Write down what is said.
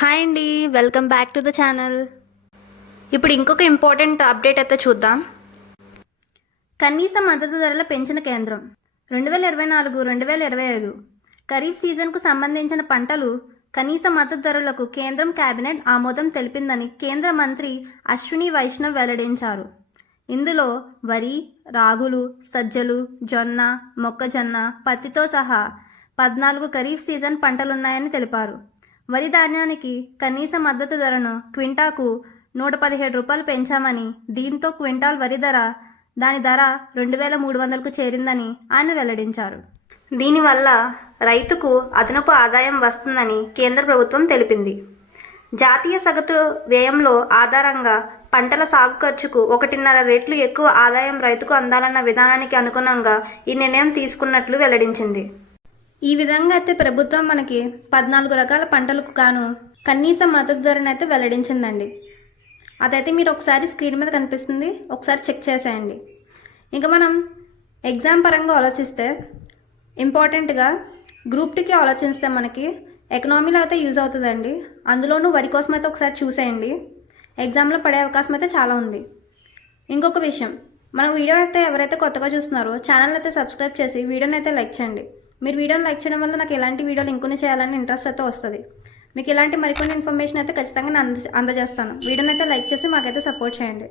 Hi అండి, welcome back to the channel. ఇప్పుడు ఇంకొక ఇంపార్టెంట్ అప్డేట్ అయితే చూద్దాం. కనీస మద్దతు ధరల పెంచిన కేంద్రం 2024-2025 ఖరీఫ్ సీజన్కు సంబంధించిన పంటలు కనీస మద్దతు ధరలకు కేంద్రం కేబినెట్ ఆమోదం తెలిపిందని కేంద్ర మంత్రి అశ్విని వైష్ణవ్ వెల్లడించారు. ఇందులో వరి, రాగులు, సజ్జలు, జొన్న, మొక్కజొన్న, పత్తితో సహా 14 ఖరీఫ్ సీజన్ పంటలున్నాయని తెలిపారు. వరి ధాన్యానికి కనీస మద్దతు ధరను క్వింటాకు 117 రూపాయలు పెంచామని, దీంతో క్వింటాల్ వరి ధర దాని ధర 2300కు చేరిందని ఆయన వెల్లడించారు. దీనివల్ల రైతుకు అదనపు ఆదాయం వస్తుందని కేంద్ర ప్రభుత్వం తెలిపింది. జాతీయ సగటు వ్యయంలో ఆధారంగా పంటల సాగు ఖర్చుకు 1.5 రెట్లు ఎక్కువ ఆదాయం రైతుకు అందాలన్న విధానానికి అనుగుణంగా ఈ నిర్ణయం తీసుకున్నట్లు వెల్లడించింది. ఈ విధంగా అయితే ప్రభుత్వం మనకి 14 రకాల పంటలకు గాను కనీస మద్దతు ధరను అయితే వెల్లడించిందండి. అదైతే మీరు ఒకసారి స్క్రీన్ మీద కనిపిస్తుంది, ఒకసారి చెక్ చేసేయండి. ఇంకా మనం ఎగ్జామ్ పరంగా ఆలోచిస్తే ఇంపార్టెంట్గా గ్రూప్ 2కి ఆలోచిస్తే మనకి ఎకనామీలో అయితే యూజ్ అవుతుందండి. అందులోనూ వరి కోసం అయితే ఒకసారి చూసేయండి, ఎగ్జామ్లో పడే అవకాశం అయితే చాలా ఉంది. ఇంకొక విషయం, మన వీడియో అయితే ఎవరైతే కొత్తగా చూస్తున్నారో ఛానల్ అయితే సబ్స్క్రైబ్ చేసి వీడియోని అయితే లైక్ చేయండి. మీరు వీడియోని లైక్ చేయడం వల్ల నాకు ఎలాంటి వీడియోలు ఇంకొన్ని చేయాలని ఇంట్రెస్ట్ అయితే వస్తుంది. మీకు ఇలాంటి మరికొన్ని ఇన్ఫర్మేషన్ అయితే ఖచ్చితంగా నేను అందజేస్తాను. వీడియోని అయితే లైక్ చేసి మాకైతే సపోర్ట్ చేయండి.